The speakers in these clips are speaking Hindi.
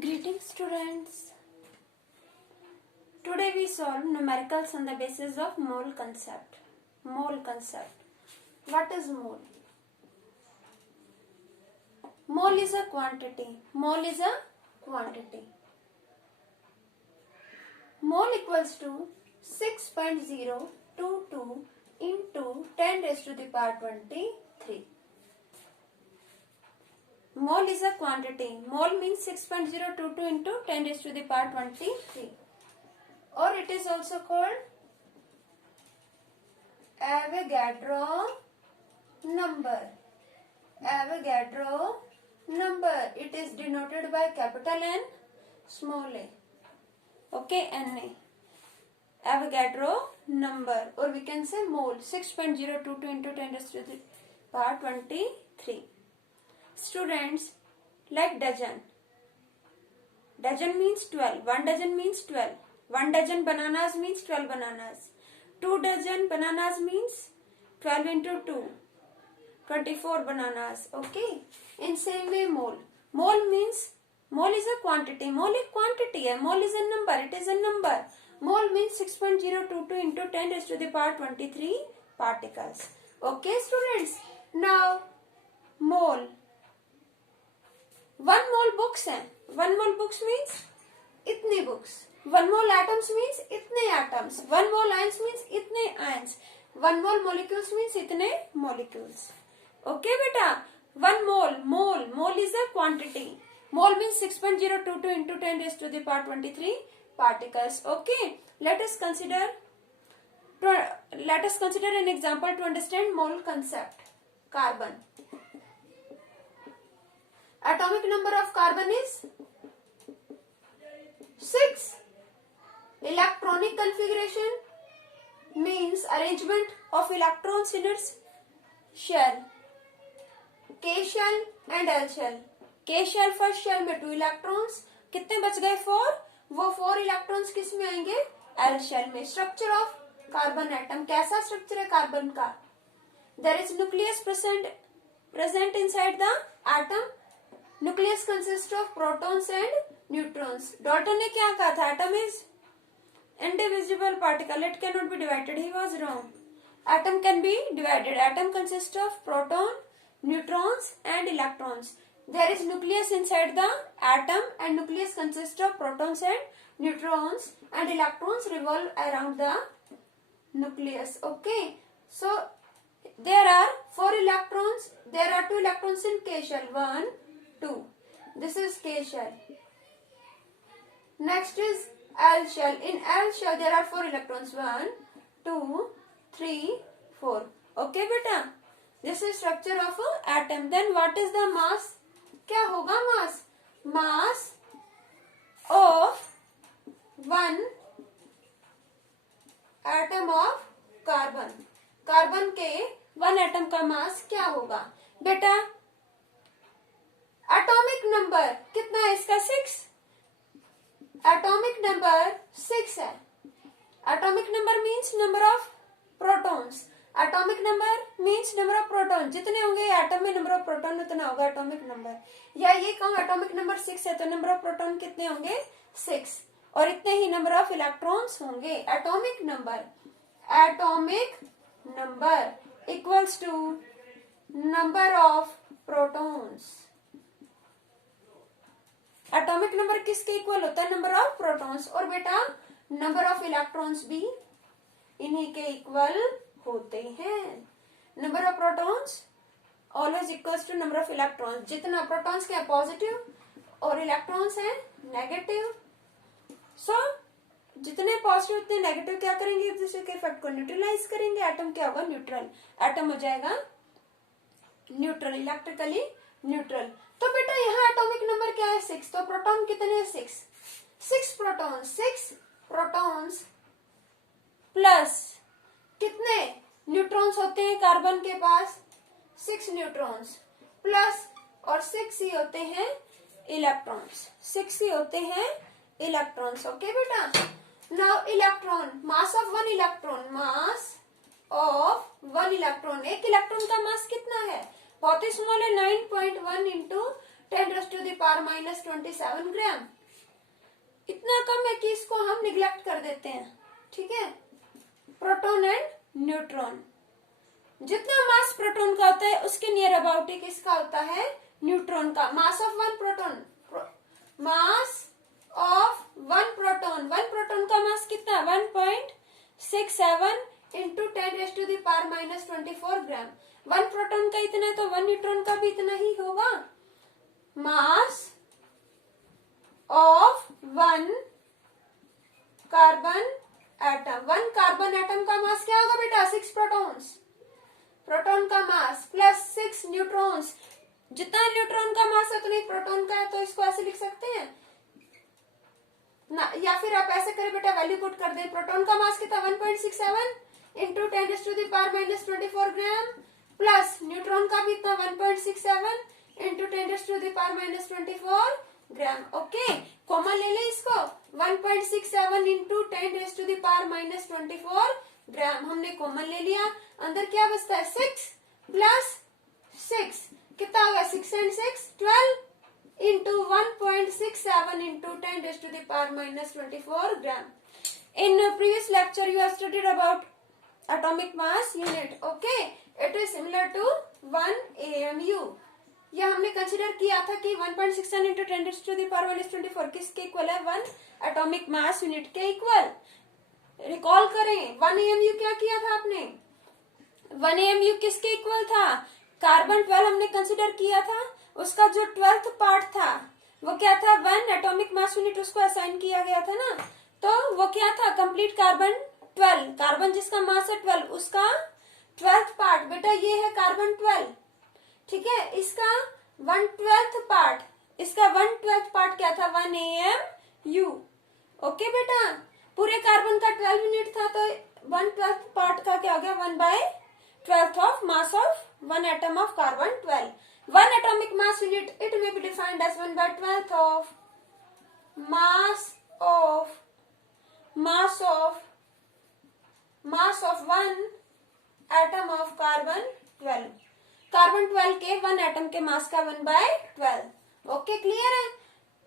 Greetings students. Today we solve numericals on the basis of mole concept. Mole concept. What is mole? Mole is a quantity. Mole is a quantity. Mole equals to 6.022 into 10 raised to the power 23. Mole is a quantity. Mole means 6.022 into 10 raised to the power 23. Or it is also called Avogadro number. Avogadro number. It is denoted by capital N, small a. Okay, Na. Avogadro number. Or we can say mole. 6.022 into 10 raised to the power 23. Students, like dozen. Dozen means 12. 1 dozen means 12. 1 dozen bananas means 12 bananas. 2 dozen bananas means 12 into 2. 24 bananas. Okay. In same way mole. Mole means, mole is a quantity. Mole एक quantity है. Mole is a number. It is a number. Mole means 6.022 into 10 raised to the power 23 particles. Okay students. Now mole. 1 mole books है. 1 mole books means इतनी books. 1 mole atoms means इतने atoms. 1 mole ions means इतने ions. 1 mole molecules means इतने molecules. Okay बेटा. 1 mole is a quantity. Mole means 6.022 into 10 raised to the power 23 particles. Okay. Let us consider an example to understand mole concept. Carbon. Atomic number of carbon is 6. Electronic configuration means arrangement of electrons in its shell. K shell and L shell. K shell first shell में 2 electrons. कितने बच गए 4? वो 4 electrons किस में आएंगे? L shell में. Structure of carbon atom. कैसा structure है कार्बन का? There is nucleus present inside the atom. Nucleus consists of protons and neutrons. Dalton ने क्या कहा था? Atom is indivisible particle. It cannot be divided. He was wrong. Atom can be divided. Atom consists of proton, neutrons and electrons. There is nucleus inside the atom and nucleus consists of protons and neutrons and electrons revolve around the nucleus. Okay. So there are 4 electrons. There are 2 electrons in K shell. 1, 2. This is K shell. Next is L shell. In L shell there are 4 electrons. 1, 2, 3, 4. Okay beta. This is structure of a atom. Then what is the mass? क्या होगा mass? Mass of one atom of carbon. Carbon के 1 atom का mass क्या होगा? बेटा एटॉमिक नंबर कितना है इसका? 6. एटॉमिक नंबर 6 है. Atomic number means number of protons. Atomic number means number of proton. जितने होंगे एटम में नंबर ऑफ प्रोटॉन उतना होगा एटॉमिक नंबर. या ये कहूँ एटॉमिक नंबर 6 है तो नंबर ऑफ प्रोटॉन कितने होंगे? 6. और इतने ही नंबर ऑफ इलेक्ट्रॉन्स होंगे. Atomic number equals to number of protons. Atomic number किसके इक्वल होता है? Number of protons. और बेटा नंबर ऑफ इलेक्ट्रॉन्स भी इन्हीं के इक्वल होते हैं. Number of protons always equals to number of electrons. जितना प्रोटॉन्स के पॉजिटिव और इलेक्ट्रॉन्स हैं नेगेटिव. सो जितने पॉजिटिव उतने नेगेटिव क्या करेंगे? एक दूसरे के इफेक्ट को न्यूट्रलाइज करेंगे. एटम क्या होगा? न्यूट्रल. एटम हो जाएगा न्यूट्रल, इलेक्ट्रिकली न्यूट्रल. तो बेटा यहाँ एटॉमिक नंबर क्या है? 6. तो प्रोटॉन कितने हैं? 6 प्रोटॉन्स प्लस कितने न्यूट्रॉन्स होते हैं कार्बन के पास? 6 न्यूट्रॉन्स प्लस और 6 ही होते हैं इलेक्ट्रॉन्स. 6 ही होते हैं इलेक्ट्रॉन्स. ओके बेटा. Now electron, mass of 1 electron. Mass of 1 electron. एक इलेक्ट्रॉन का मास कितना है? बहुत ही स्मॉल है. 9.1 into 10 raised to the power power minus 27 ग्राम। इतना कम है कि इसको हम निग्लेक्ट कर देते हैं, ठीक है। प्रोटॉन एंड न्यूट्रॉन, जितना मास प्रोटॉन का होता है उसके नियर अबाउट ही किसका होता है, न्यूट्रॉन का। Mass of one proton, mass of one proton का मास कितना, 1.67 इंटू 10⁻⁻24 ग्राम। वन प्रोटॉन का इतना है तो वन न्यूट्रॉन का भी इतना ही होगा। Mass of one carbon atom, one carbon atom का मास क्या होगा बेटा, 6 प्रोटॉन्स। प्रोटॉन का मास प्लस 6 न्यूट्रॉन्स, जितना न्यूट्रॉन का मास है उतना ही प्रोटॉन का है, तो इसको ऐसे लिख सकते हैं ना, या फिर आप ऐसे करें बेटा, वैल्यू पुट कर दें। प्रोटॉन का मास कितना 1.67 इंटू 10⁻⁻24 ग्राम, प्लस न्यूट्रॉन का भी इतना 1.67 इंटू 10⁻⁻24 ग्राम। ओके, कॉमन ले ले इसको, 1.67 इंटू 10⁻⁻24 ग्राम हमने कॉमन ले लिया। अंदर क्या बचता है, 6 प्लस 6 कितना होगा, 6 and 6 12 into 1.67 into 10⁻⁻24 gram. In previous lecture you have studied about atomic mass unit. Okay, it is similar to 1 AMU. यह हमने कंसिडर किया था कि 1.67 इंटू 10⁻⁻24 किसके इक्वल है, 1 एटॉमिक मास यूनिट के इक्वल। रिकॉल करें 1 AMU क्या किया था आपने, 1 AMU किसके इक्वल था, कार्बन 12 हमने कंसिडर किया था, उसका जो 12th पार्ट था वो क्या था, 1 एटॉमिक मास यूनिट उसको असाइन किया गया था ना, तो वो क्या था, कंप्लीट कार्बन 12, कार्बन जिसका मास है 12 उसका 12th पार्ट, बेटा ये है कार्बन 12, ठीक है। इसका 1/12 पार्ट, इसका 1/12 पार्ट क्या था, 1 AMU। ओके बेटा, पूरे कार्बन का 12 यूनिट था तो 1/12 पार्ट का क्या हो गया, 1/12 of mass of 1 atom of carbon 12। 1 atomic mass unit, it may be defined as 1/12 of mass of 1 atom of carbon 12। Carbon 12 के 1 एटम के मास का 1/12। ओके, क्लियर है।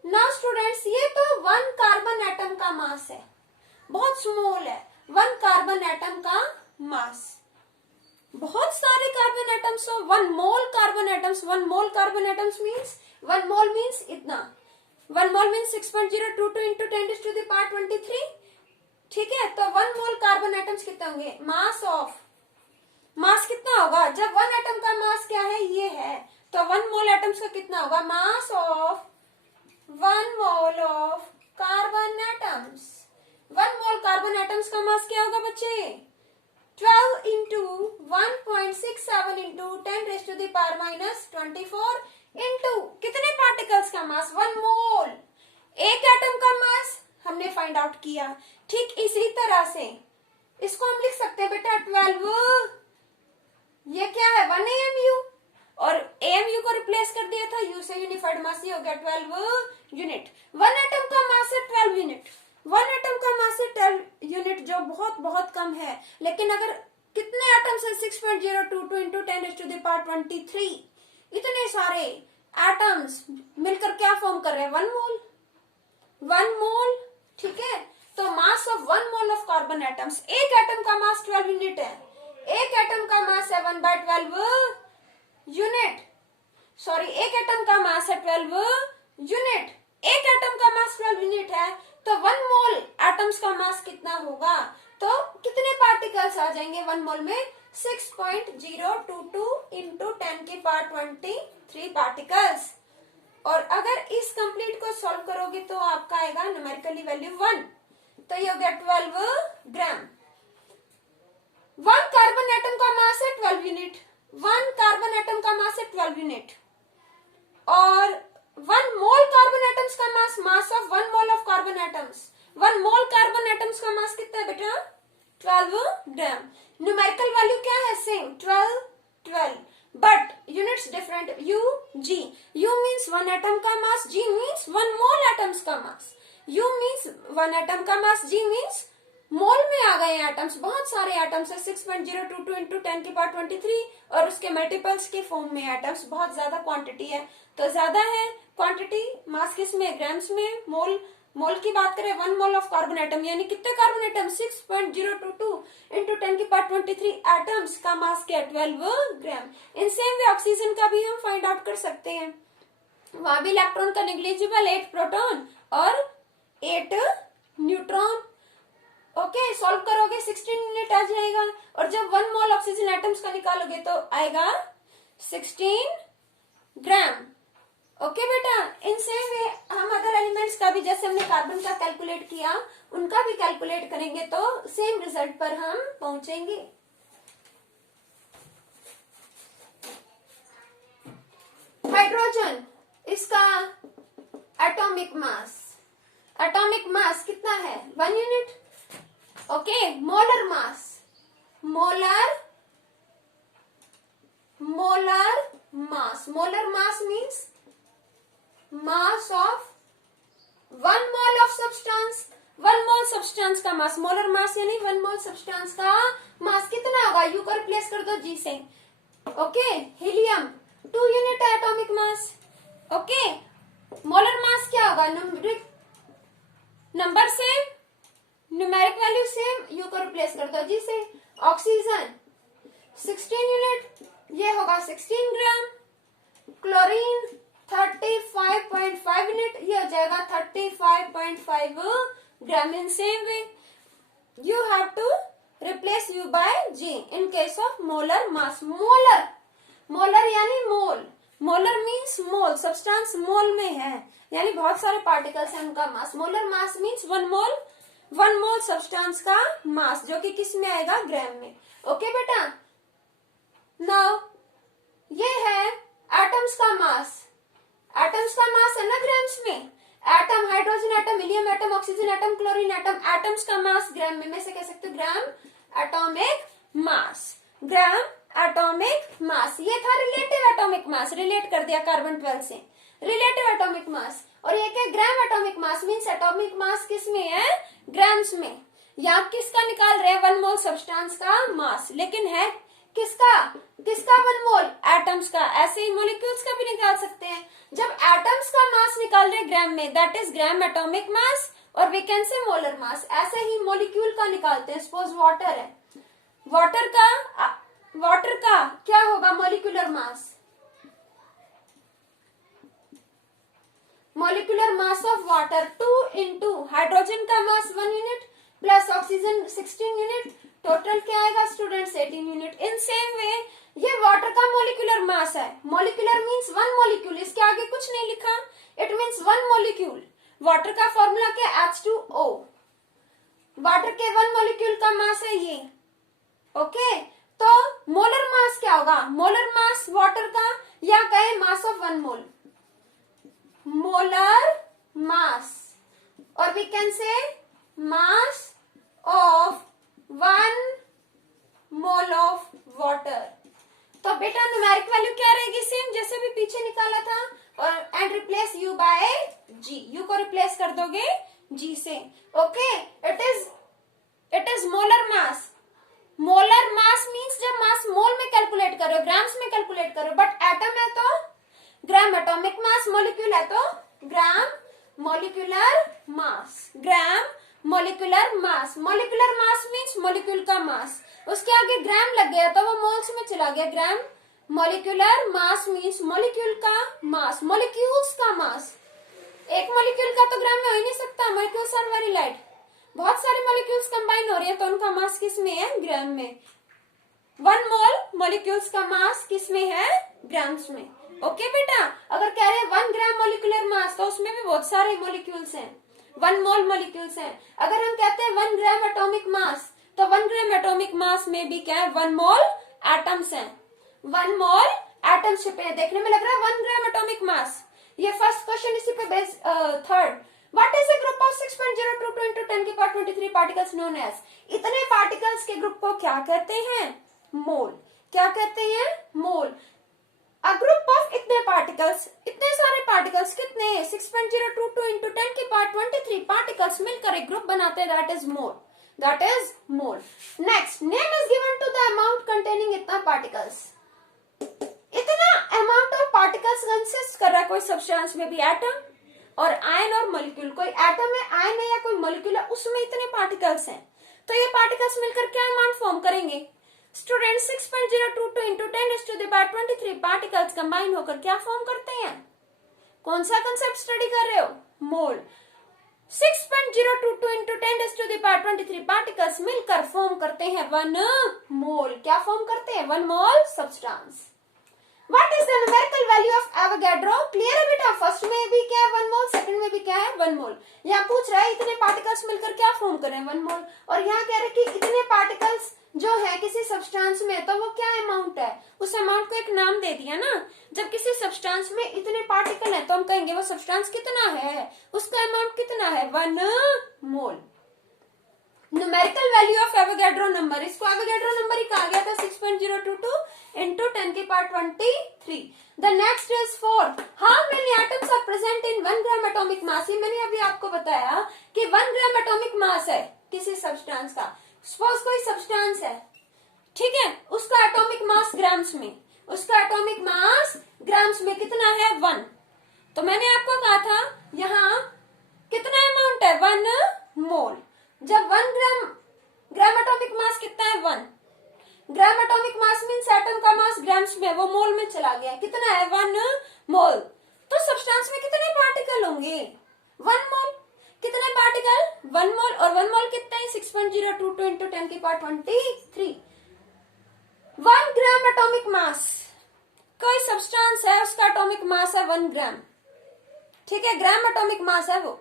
नाउ स्टूडेंट्स, ये तो 1 कार्बन एटम का मास है, बहुत स्मॉल है 1 कार्बन एटम का मास। बहुत सारे कार्बन एटम्स हो, 1 mole carbon atoms, 1 mole carbon atoms means 1 mole means इतना, 1 मोल मीन्स 6.022 इंटू 10⁻23, ठीक है। तो 1 मोल कार्बन एटम्स कितने होंगे, मास ऑफ, मास कितना होगा, जब 1 एटम का मास क्या है, ये है, तो 1 मोल एटम्स का कितना होगा, mass of 1 mole of carbon atoms. 1 mole carbon atoms का मास क्या होगा बच्चे, 12 इंटू 1.67 इंटू 10⁻⁻24 इंटू कितने पार्टिकल्स का मास, 1 मोल। एक एटम का मास हमने फाइंड आउट किया, ठीक इसी तरह से इसको हम लिख सकते हैं बेटा 12, ये क्या है 1 AMU, और AMU को रिप्लेस कर दिया था U से, यूनिफाइड मास ये हो गया 12 यूनिट। 1 एटम का मास है 12 यूनिट, 1 एटम का मास है 12 यूनिट, जो बहुत बहुत कम है। लेकिन अगर कितने एटम्स है, 6.022 इंटू 10⁻23, इतने सारे एटम्स मिलकर क्या फॉर्म कर रहे हैं, 1 मोल, 1 मोल, ठीक है। तो मास of 1 mole of carbon atoms, एक एटम का मास 12 यूनिट है, एक एटम का मास है 1/12 यूनिट, सॉरी एक एटम का मास है 12 यूनिट, एक एटम का मास 12 यूनिट है, तो 1 मोल एटम्स का मास कितना होगा, तो कितने पार्टिकल्स आ जाएंगे 1 मोल में, 6.022 इंटू 10⁻23 पार्टिकल्स। और अगर इस कंप्लीट को सॉल्व करोगे तो आपका आएगा न्यूमेरिकली वैल्यू 1, तो ये हो गया 12 ग्राम। 1 कार्बन एटम का मास है 12 यूनिट, 1 कार्बन एटम का मास है 12 यूनिट, और 1 मोल कार्बन एटम्स का mass, mass of 1 mole of carbon atoms, 1 mole carbon atoms का मास कितना है बेटा, 12 ग्राम। न्यूमेरिकल वैल्यू क्या है, same 12 12, but units different, U G, U means 1 atom का मास, G मीन्स 1 मोल एटम्स का मास, U मीन्स 1 एटम का मास, G मीन्स मोल में आ गए एटम्स, बहुत सारे एटम्स है, 6.022 इंटू 10⁻23, और उसके मल्टीपल्स के फॉर्म में एटम्स, बहुत ज्यादा क्वांटिटी है, तो ज्यादा है क्वांटिटी, मास किस में, ग्राम्स में। मोल, मोल की बात करें 1 मोल ऑफ कार्बन एटम यानी कितने कार्बन एटम 6.022 इंटू 10⁻23 एटम्स का मास क्या 12 ग्राम। इन सेम वे ऑक्सीजन का भी हम फाइंड आउट कर सकते हैं, वहां भी इलेक्ट्रॉन का नेग्लिजिबल 8 प्रोटॉन और 8 न्यूट्रॉन। ओके, सॉल्व करोगे 16 यूनिट आ जाएगा, और जब 1 मोल ऑक्सीजन एटम्स का निकालोगे तो आएगा 16 ग्राम। ओके बेटा, इन सेम वे हम अदर एलिमेंट्स का भी, जैसे हमने कार्बन का कैलकुलेट किया, उनका भी कैलकुलेट करेंगे तो सेम रिजल्ट पर हम पहुंचेंगे। हाइड्रोजन, इसका एटॉमिक मास, एटॉमिक मास कितना है 1 unit. Okay, molar mass, molar mass, molar mass means mass of 1 mole of substance, 1 mole substance का मास, मोलर मास यानी 1 मोल सब्सटेंस का मास कितना होगा, यू को रिप्लेस कर दो जी से। ओके, हीलियम 2 यूनिट है atomic mass. Okay, molar mass क्या होगा, numeric number same, numeric value same, you को रिप्लेस कर दो जी से। ऑक्सीजन 16 यूनिट, ये होगा 16 ग्राम। क्लोरीन 35.5 यूनिट, ये हो जाएगा 35.5 gram. In same way you have to replace U by G in case of molar mass. Molar, molar यानी mole, molar means mole, substance mole में है यानी बहुत सारे पार्टिकल्स हैं उनका mass. Molar mass means 1 mole substance का मास, जो कि किस में आएगा, ग्राम में। ओके बेटा, नाउ ये है एटम्स का मास, एटम्स का मास है ना ग्राम्स में। Atom, hydrogen atom, helium atom, oxygen atom, chlorine atom, atoms का मास ग्राम में, मैं से कह सकते हो ग्राम एटॉमिक मास, ग्राम एटॉमिक मास। ये था रिलेटिव एटॉमिक मास, रिलेट कर दिया कार्बन 12 से, रिलेटिव एटॉमिक मास। और ये क्या, ग्राम atomic mass means atomic mass किस में है, ग्राम्स में। यहाँ किसका निकाल रहे हैं 1 मोल सब्सटेंस का मास, लेकिन है किसका, 1 मोल, एटम्स का। ऐसे ही मोलिक्यूल्स का भी निकाल सकते हैं। जब एटम्स का मास निकाल रहे ग्राम में, that is gram atomic mass, और we can say molar mass. ऐसे ही मोलिक्यूल का निकालते हैं, सपोज वाटर है, वाटर का क्या होगा molecular mass, molecular mass of water 2 into hydrogen का मास 1 unit plus oxygen 16 unit, total क्या आएगा स्टूडेंट्स 18 यूनिट। इन सेम वे ये वाटर का मोलिकुलर मास है, मोलिकुलर मीन्स 1 मोलिक्यूल, इसके आगे कुछ नहीं लिखा, इट मीन्स 1 मोलिक्यूल। वाटर का फॉर्मूला क्या, H2O, वाटर के 1 मोलिक्यूल का मास है ये। ओके, तो मोलर मास क्या होगा, मोलर मास वाटर का, या कहे मास ऑफ 1 मोल, मोलर मास, और we can say mass of 1 mole of water. तो बेटा न्यूमेरिक वैल्यू क्या रहेगी, सेम जैसे भी पीछे निकाला था, और and replace U by G, U को रिप्लेस कर दोगे जी से। Okay, it is molar mass. Molar mass means जब मास मोल में कैलकुलेट करो, ग्राम्स में कैलकुलेट करो, बट एटम है तो ग्राम एटॉमिक मास, मॉलिक्यूल है तो gram molecular mass, gram molecular mass. Molecular mass means molecule का मास, उसके आगे ग्राम लग गया तो वो मोल्स में चला गया। Gram molecular mass means molecule का मास, मॉलिक्यूल्स का मास। एक मॉलिक्यूल का तो ग्राम में हो ही नहीं सकता, मॉलिक्यूल्स आर वेरी लाइट, बहुत सारे मॉलिक्यूल्स कंबाइन हो रहे हैं तो उनका मास किस में है, ग्राम में। 1 मोल मॉलिक्यूल्स का मास किस में है, ग्राम्स में। ओके बेटा, अगर कह रहे हैं 1 ग्राम मॉलिक्यूलर मास तो उसमें भी बहुत सारे मॉलिक्यूल्स हैं, 1 मोल मॉलिक्यूल्स हैं। अगर हम कहते हैं 1 ग्राम एटॉमिक मास तो 1 ग्राम एटॉमिक मास में भी क्या है, 1 मोल एटम्स हैं, 1 मोल एटम्स छिपे हैं। देखने में लग रहा है 1 ग्राम एटॉमिक मास। ये फर्स्ट क्वेश्चन, इसी पे base. Third, what is a group of 6.022 into 10⁻23 particles known as. इतने पार्टिकल्स के ग्रुप को क्या कहते हैं, मोल। क्या कहते हैं, मोल। अ ग्रुप ऑफ इतने पार्टिकल्स, इतने सारे पार्टिकल्स कितने, 6.022 into 10⁻23 पार्टिकल्स मिलकर एक ग्रुप बनाते हैं, that is mole, that is mole. Next, name is given to the amount containing इतना पार्टिकल्स। इतना अमाउंट ऑफ पार्टिकल्स कंसिस्ट कर रहा है कोई सब्सटेंस में भी एटम और आयन और मॉलिक्यूल, कोई एटम है, आयन है या कोई मॉलिक्यूल है, उसमें इतने पार्टिकल्स हैं, तो ये पार्टिकल्स मिलकर क्या अमाउंट फॉर्म करेंगे स्टूडेंट? 6.022 इंटू 10⁻23 पार्टिकल्स कंबाइन होकर क्या फॉर्म करते हैं? कौन सा कंसेप्ट स्टडी कर रहे हो? मोल। 6.022 इंटू 10⁻23 पार्टिकल्स मिलकर फॉर्म करते हैं 1 मोल। क्या फॉर्म करते हैं? 1 mole substance. What is the numerical value of Avogadro? Clear है बेटा? फर्स्ट में भी क्या है 1 मोल, सेकंड में भी क्या है 1 मोल। यहाँ पूछ रहा है इतने पार्टिकल्स मिलकर क्या फॉर्म करें 1 मोल, और यहाँ कह रहे कि इतने पार्टिकल्स जो है किसी सब्सटेंस में, तो वो क्या अमाउंट है? उस अमाउंट को एक नाम दे दिया ना। जब किसी सब्सटेंस में इतने पार्टिकल है तो हम कहेंगे वो सब्सटेंस कितना है, उसका अमाउंट कितना है 1 mole. Numerical value of Avogadro number, इसको एवोगैड्रो नंबर ही कहा गया था 6.022 into 10⁻23। The next is 4 how many atoms are present in 1 gram atomic mass. ये मैंने अभी आपको बताया कि 1 ग्राम एटॉमिक मास है किसी सब्सटेंस का। सपोज कोई सब्सटेंस है, ठीक है, उसका एटॉमिक मास ग्राम्स में, उसका एटॉमिक मास ग्राम्स में कितना है 1। तो मैंने आपको कहा था यहाँ कितना अमाउंट है 1 मोल। जब 1 ग्राम एटॉमिक मास कितना है 1 gram atomic mass means atom का मास ग्राम्स में, वो मोल में चला गया, कितना है 1 मोल। तो सब्सटेंस में कितने पार्टिकल होंगे 1 मोल। कितने पार्टिकल 1 मोल, और 1 मोल कितना है 6.022 इंटू 10⁻23। 1 ग्राम एटॉमिक मास, कोई सब्सटेंस है उसका एटॉमिक मास है 1 ग्राम, ठीक है, ग्राम एटॉमिक मास है वो।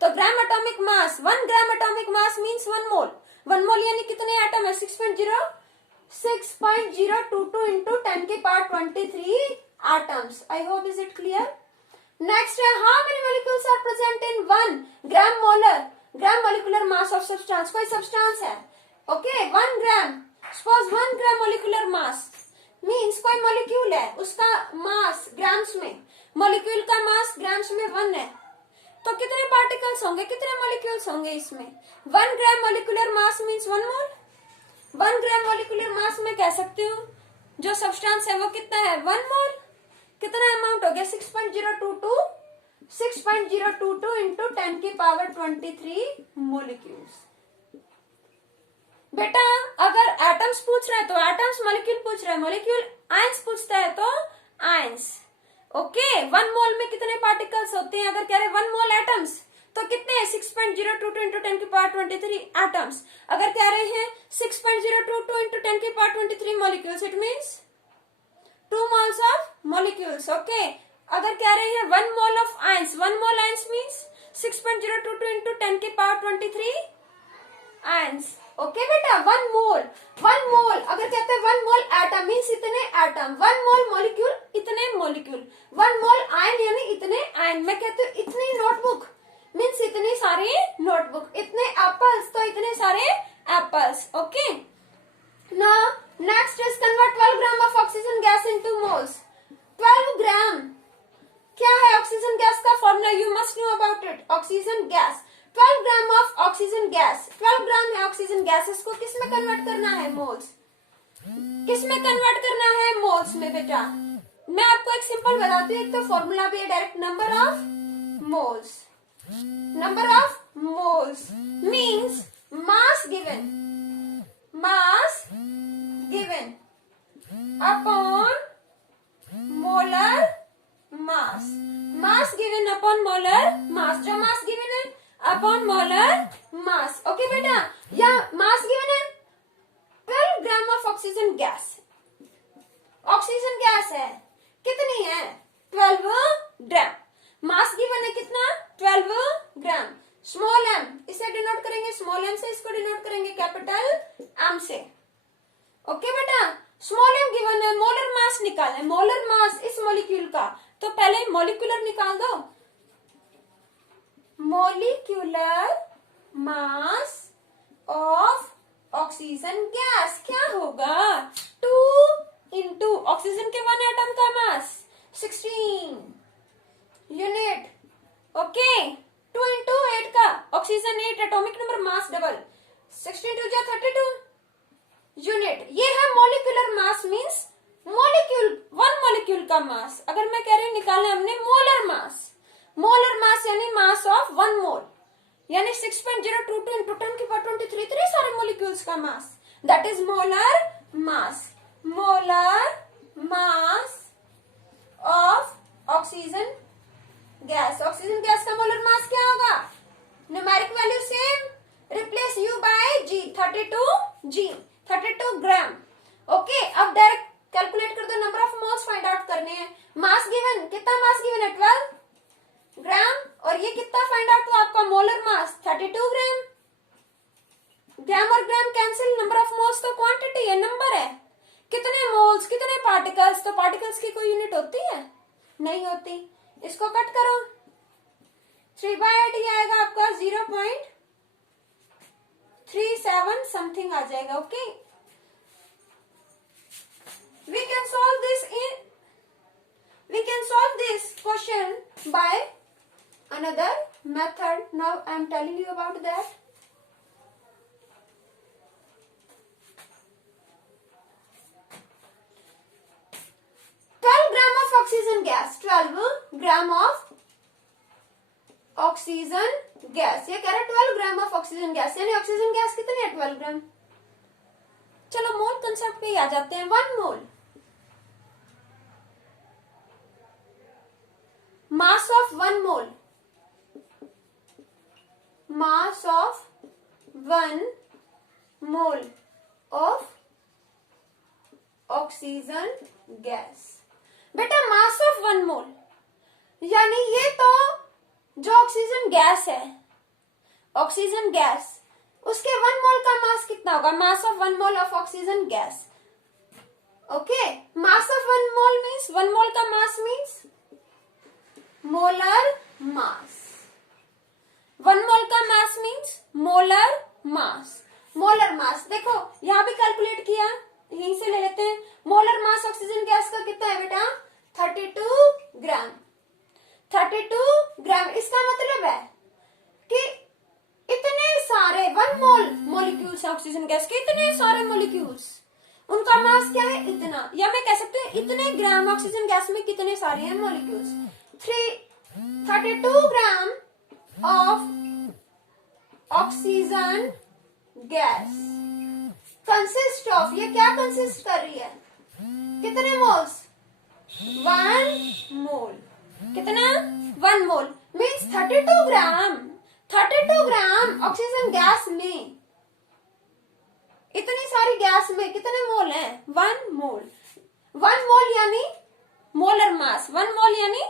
तो gram atomic mass 1 gram atomic mass means 1 mole. 1 mole यानी कितने एटम है 6.022 into 10⁻23 atoms. I hope is it clear. Next है how many molecules are present in 1 gram molecular mass of substance. कोई सब्सटेंस है, okay, 1 gram, suppose 1 gram molecular mass means कोई मॉलिक्यूल है, उसका मास ग्राम्स में, मॉलिक्यूल का मास ग्राम्स में 1 है, तो कितने पार्टिकल्स होंगे, कितने मॉलिक्यूल्स होंगे इसमें? 1 gram molecular mass means 1 mole. 1 gram molecular मास में कह सकती हूँ जो सब्सटेंस है वो कितना है 1 मोल। कितना अमाउंट हो गया 6.022 इंटू 10⁻23 मोलिक्यूल्स। बेटा अगर एटम्स पूछ रहा है तो एटम्स, मॉलिक्यूल पूछ रहा है मॉलिक्यूल, आयंस पूछता है तो आयंस। ओके 1 मोल में कितने पार्टिकल्स होते हैं? अगर कह रहे 1 मोल एटम्स तो कितने हैं 6.022 इंटू 10⁻23 एटम्स। अगर कह रहे हैं 6.022 into 10⁻23 molecules, it means 2 moles of molecules. Okay अगर कह रहे हैं 1 mole of ions, 1 mole ions means 6.022 into 10⁻23 ions. Okay बेटा 1 मोल अगर कहते हैं 1 मोल एटम मीन्स इतने एटम, 1 मोल मॉलिक्यूल इतने मॉलिक्यूल, 1 मोल आयन यानी इतने आयन। मैं कहती हूँ इतनी नोटबुक मीन्स इतने सारे नोटबुक, इतने एप्पल्स तो इतने सारे apples. Okay now next is convert 12 gram of oxygen gas into moles. 12 ग्राम क्या है ऑक्सीजन गैस का formula, you must know about it. Oxygen gas 12 gram of oxygen gas, 12 ग्राम है ऑक्सीजन गैस, इसको किस में कन्वर्ट करना है मोल्स। किस में कन्वर्ट करना है मोल्स में बेटा। मैं आपको एक सिंपल बताती हूँ, एक तो फॉर्मूला भी है direct, number of moles. Number of moles means mass given upon molar mass given upon molar mass, जो मास गिवन है अपॉन मोलर मास। ओके बेटा या मास गिवन है 12 gram of oxygen gas, oxygen gas है कितनी है 12 ग्राम, मास गिवन है कितना 12 ग्राम। स्मॉल एम इसे डिनोट करेंगे, स्मॉल एम से इसको डिनोट करेंगे कैपिटल एम से। ओके बेटा स्मॉल एम गिवन है, मोलर मास निकाले, मोलर मास इस मॉलिक्यूल का, तो पहले मॉलिक्यूलर निकाल दो। Molecular mass of oxygen gas क्या होगा 2 इंटू ऑक्सीजन के 1 एटम का मास 16 यूनिट। ओके 2 इंटू 8 का oxygen 8 atomic number mass double 16 2 32 unit. ये है molecular mass means molecule 1 molecule का का मास, अगर मैं कह रही हूँ निकालना हमने मोलर मास, मोलर मास यानी मास ऑफ 1 मोल, यानी 6.022 इंटू 10⁻23 इतने सारे मोलिक्यूल्स का mass, that is molar mass. Molar mass of oxygen gas, oxygen gas का मोलर मास क्या होगा? Numeric value same, replace U by G, 32 gram. Okay, अब डायरेक्ट कैलकुलेट कर दो, number of moles find out करने हैं। मास गिवन, कितना मास गिवन है? 12 ग्राम, और ये कितना फाइंड आउट हुआ आपका मोलर मास? 32 ग्राम। ग्राम और gram cancel, number of moles तो क्वांटिटी है, नंबर है। कितने मोल्स, कितने पार्टिकल्स, तो पार्टिकल्स की कोई यूनिट होती है? नहीं होती। इसको कट करो, 3/8 ये आएगा आपका 0.37 समथिंग आ जाएगा। Okay, we can solve this question by another method. Now I am telling you about that. Oxygen gas, 12 gram of oxygen gas, ये कह रहा है 12 ग्राम ऑफ ऑक्सीजन गैस, यानी ऑक्सीजन गैस कितनी है? 12 ग्राम। चलो मोल कंसेप्ट पे ही आ जाते हैं। 1 mole mass of 1 mole, mass of 1 mole of oxygen gas. बेटा मास ऑफ 1 मोल यानी ये तो जो ऑक्सीजन गैस है, ऑक्सीजन गैस, उसके 1 मोल का मास कितना होगा? Mass of 1 mole of oxygen gas. Okay, mass of 1 mole means 1 mole का mass means molar mass. 1 mole का mass means molar mass. Molar mass देखो यहां भी कैलकुलेट किया, यहीं से ले लेते हैं। मोलर मास ऑक्सीजन गैस का कितना है बेटा? 32 ग्राम। 32 ग्राम, इसका मतलब है कि इतने सारे 1 मोल मॉलिक्यूल्स हैं ऑक्सीजन गैस के, इतने सारे मॉलिक्यूल्स, उनका मास क्या है? इतना, या मैं कह सकती हूँ इतने ग्राम ऑक्सीजन गैस में कितने सारे हैं molecules? 32 gram of oxygen gas consist of, ये क्या कंसिस्ट कर रही है? कितने मोल्स? 1 मोल। कितना? 1 मोल मीन्स 32 ग्राम। 32 ग्राम ऑक्सीजन गैस में, इतनी सारी गैस में कितने मोल हैं? 1 मोल। 1 मोल यानी मोलर मास। 1 मोल यानी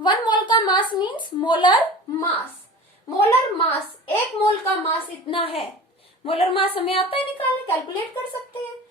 1 मोल का mass means molar mass. Molar mass, 1 mole का मास इतना है। मोलर मास हमें आता है निकालने, कैलकुलेट कर सकते हैं।